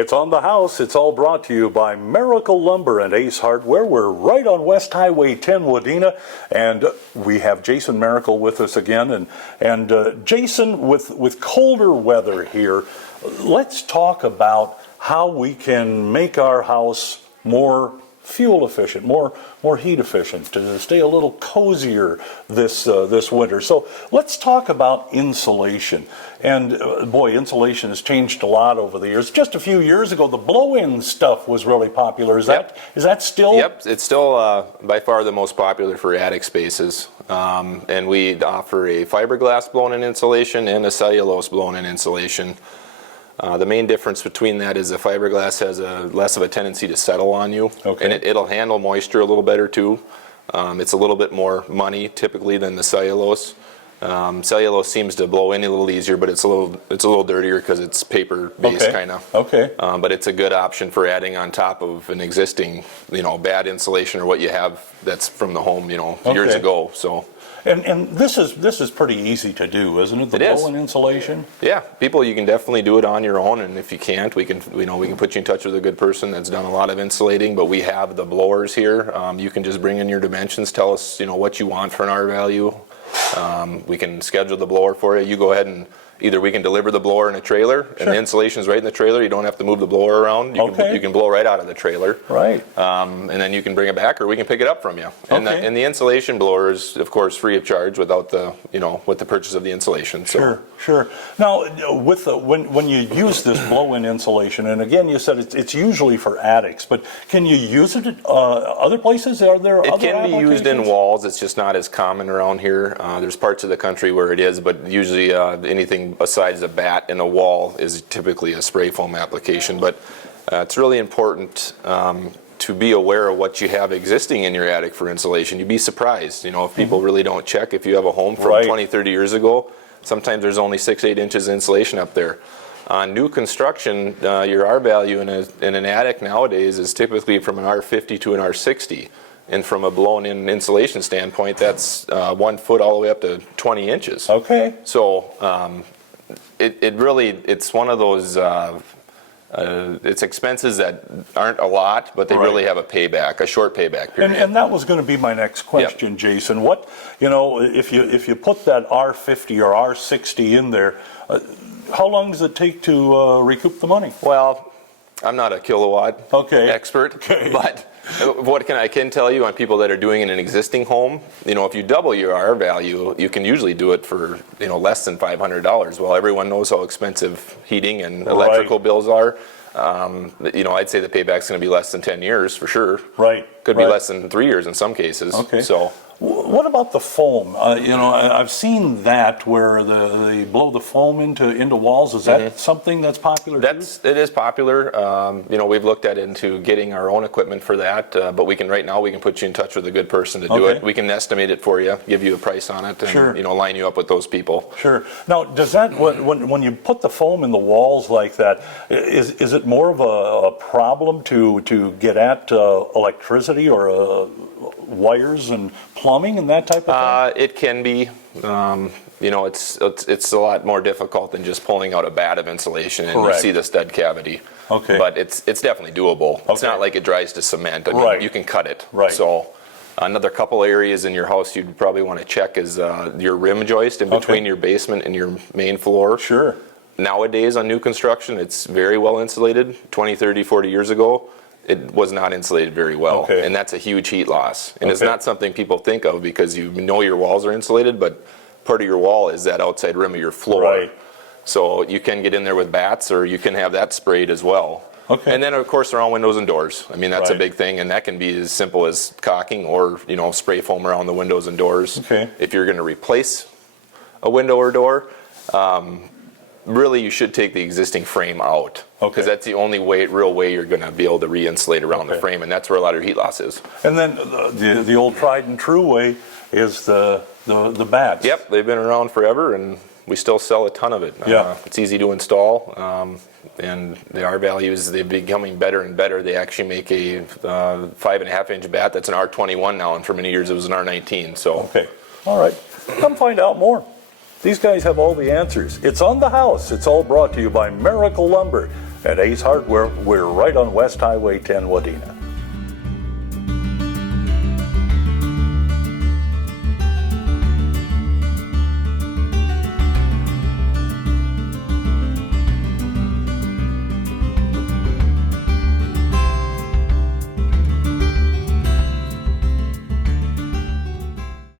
It's on the house. It's all brought to you by Miracle Lumber and Ace Hardware. We're right on West Highway 10, Wadena, and we have Jason Miracle with us again. And Jason, with colder weather here, let's talk about how we can make our house more fuel efficient, more heat efficient, to stay a little cozier this winter. So let's talk about insulation. And boy, insulation has changed a lot over the years. Just a few years ago, the blow-in stuff was really popular. Is that still? Yep, it's still by far the most popular for attic spaces. And we offer a fiberglass blown-in insulation and a cellulose blown-in insulation. The main difference between that is the fiberglass has less of a tendency to settle on you, and it'll handle moisture a little better too. It's a little bit more money typically than the cellulose. Cellulose seems to blow in a little easier, but it's a little dirtier because it's paper based kind of. But it's a good option for adding on top of an existing, bad insulation or what you have that's from the home, years ago. So. And this is pretty easy to do, isn't it? The blow-in insulation. Yeah, you can definitely do it on your own, and if you can't, we can put you in touch with a good person that's done a lot of insulating. But we have the blowers here. You can just bring in your dimensions, tell us what you want for an R value. We can schedule the blower for you. You go ahead and either we can deliver the blower in a trailer, and the insulation's right in the trailer. You don't have to move the blower around. You can blow right out of the trailer. Right. And then you can bring it back, or we can pick it up from you. And the insulation blower is, of course, free of charge without the with the purchase of the insulation. So. Sure. Now, with when you use this blow-in insulation, and again, you said it's usually for attics, but can you use it at other places? Are there other applications? It can be used in walls. It's just not as common around here. There's parts of the country where it is, but usually anything besides a bat in a wall is typically a spray foam application. But it's really important to be aware of what you have existing in your attic for insulation. You'd be surprised, if people really don't check. If you have a home from 20, 30 years ago, sometimes there's only 6-8 inches of insulation up there. On new construction, your R value in an attic nowadays is typically from an R50 to an R60. And from a blown-in insulation standpoint, that's 1 foot all the way up to 20 inches. Okay. So it's one of those, it's expenses that aren't a lot, but they really have a short payback period. And that was going to be my next question, Jason. What, if you put that R50 or R60 in there, how long does it take to recoup the money? Well, I'm not a kilowatt expert, but I can tell you on people that are doing it in an existing home, if you double your R value, you can usually do it for less than $500. Well, everyone knows how expensive heating and electrical bills are. I'd say the payback's going to be less than 10 years for sure. Could be less than 3 years in some cases. So. What about the foam? I've seen that where they blow the foam into walls. Is that something that's popular too? It is popular. We've looked into getting our own equipment for that, but we can put you in touch with a good person to do it. We can estimate it for you, give you a price on it, and line you up with those people. Sure. Now, does that when you put the foam in the walls like that, is it more of a problem to get at electricity or wires and plumbing and that type of thing? It can be. It's a lot more difficult than just pulling out a bat of insulation and you see the stud cavity. But it's definitely doable. It's not like it dries to cement. I mean, you can cut it. So another couple areas in your house you'd probably want to check is your rim joist in between your basement and your main floor. Sure. Nowadays on new construction, it's very well insulated. 20, 30, 40 years ago, it was not insulated very well, and that's a huge heat loss. And it's not something people think of because your walls are insulated, but part of your wall is that outside rim of your floor. So you can get in there with bats, or you can have that sprayed as well. And then, of course, around windows and doors. I mean, that's a big thing, and that can be as simple as caulking or, spray foam around the windows and doors. If you're going to replace a window or door, really you should take the existing frame out. Because that's the only real way you're going to be able to re-insulate around the frame, and that's where a lot of your heat loss is. And then the old tried and true way is the bats. Yep, they've been around forever, and we still sell a ton of it. It's easy to install, and the R values, they're becoming better and better. They actually make a 5.5-inch bat that's an R21 now, and for many years it was an R19. So. All right. Come find out more. These guys have all the answers. It's on the house. It's all brought to you by Miracle Lumber at Ace Hardware. We're right on West Highway 10, Wadena.